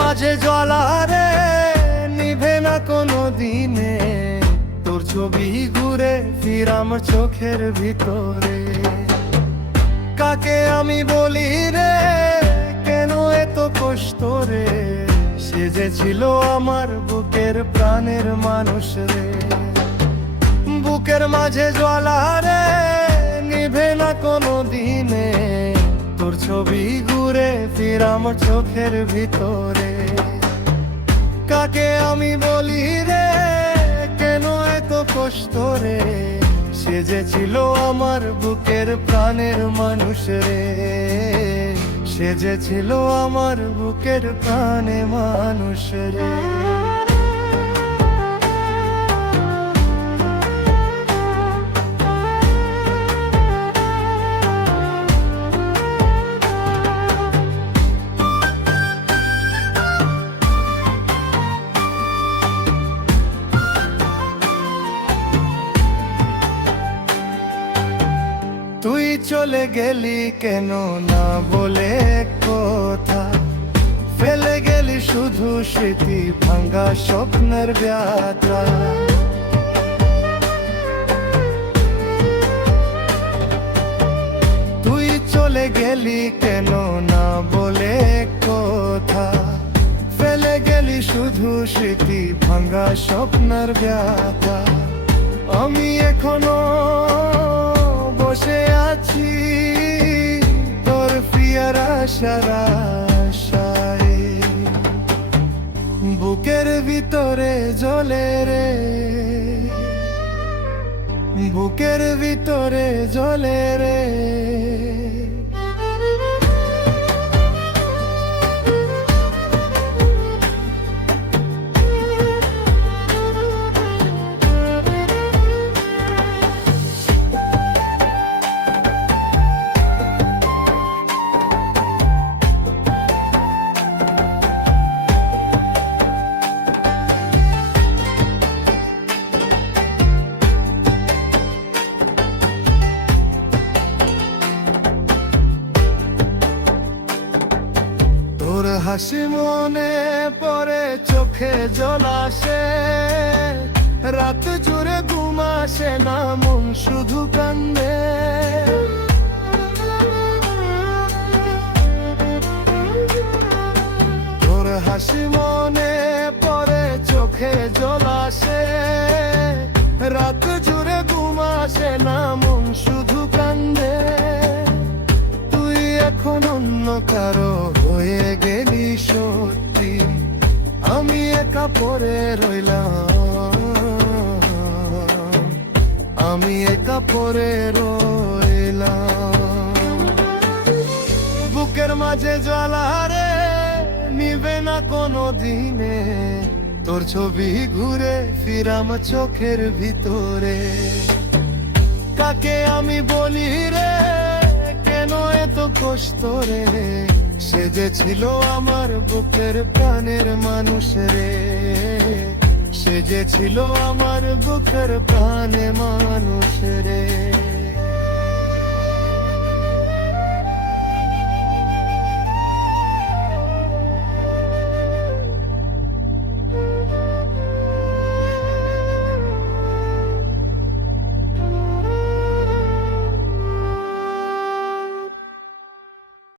মাঝে জ্বালা রে, নিভে না কোনো দিনে। তোর ছবি ঘুরে ফির আমার চোখের ভিতরে। কাকে আমি বলি রে, কেন এত কষ্ট রে? সে যে ছিল আমার বুকের প্রাণের মানুষ রে। বুকের মাঝে জ্বালা রে, নিভে না কোনো দিনে। তোর ছবি ঘুরে ফির আমার চোখের ভিতরে। কাকে আমি বলি রে, কেন এত কষ্ট রে? সে যে ছিল আমার বুকের প্রাণের মানুষ রে। সে যে ছিল আমার বুকের প্রাণে মানুষ রে। তুই চলে গেলি কেন না বলে কথা, ফেলে গেলি শুধু স্মৃতি ভাঙা স্বপ্নের ব্যথা। তুই চলে গেলি কেন না বলে কথা, ফেলে গেলি শুধু স্মৃতি ভাঙা স্বপ্নের ব্যথা। আমি এখনো বসে আছি তোর প্রিয়ার আশার আশায়। বুকের ভিতরে জ্বলে রে, বুকের ভিতরে জ্বলে রে। তোর হাসি মনে পড়ে, চোখে জল আসে, রাত জুড়ে ঘুম আসে না, মন শুধু কান্দে। তোর হাসি মনে পড়ে, চোখে জল আসে, রাত জুড়ে ঘুম আসে না, মন শুধু কান্দে। তুই এখন অন্য কারো হয়ে গেলি সত্যি, আমি একা পড়ে রইলাম, আমি একা পড়ে রইলাম। বুকের মাঝে জ্বালা রে, নিভে না কোনো দিনে। তোর ছবি ঘুরে ফির আমার চোখের ভিতরে। কাকে আমি বলি রে, কেন এত কষ্ট রে? সে যে ছিল আমার বুকের প্রাণের মানুষ রে। সে যে ছিল আমার বুকের প্রাণে মানুষ রে।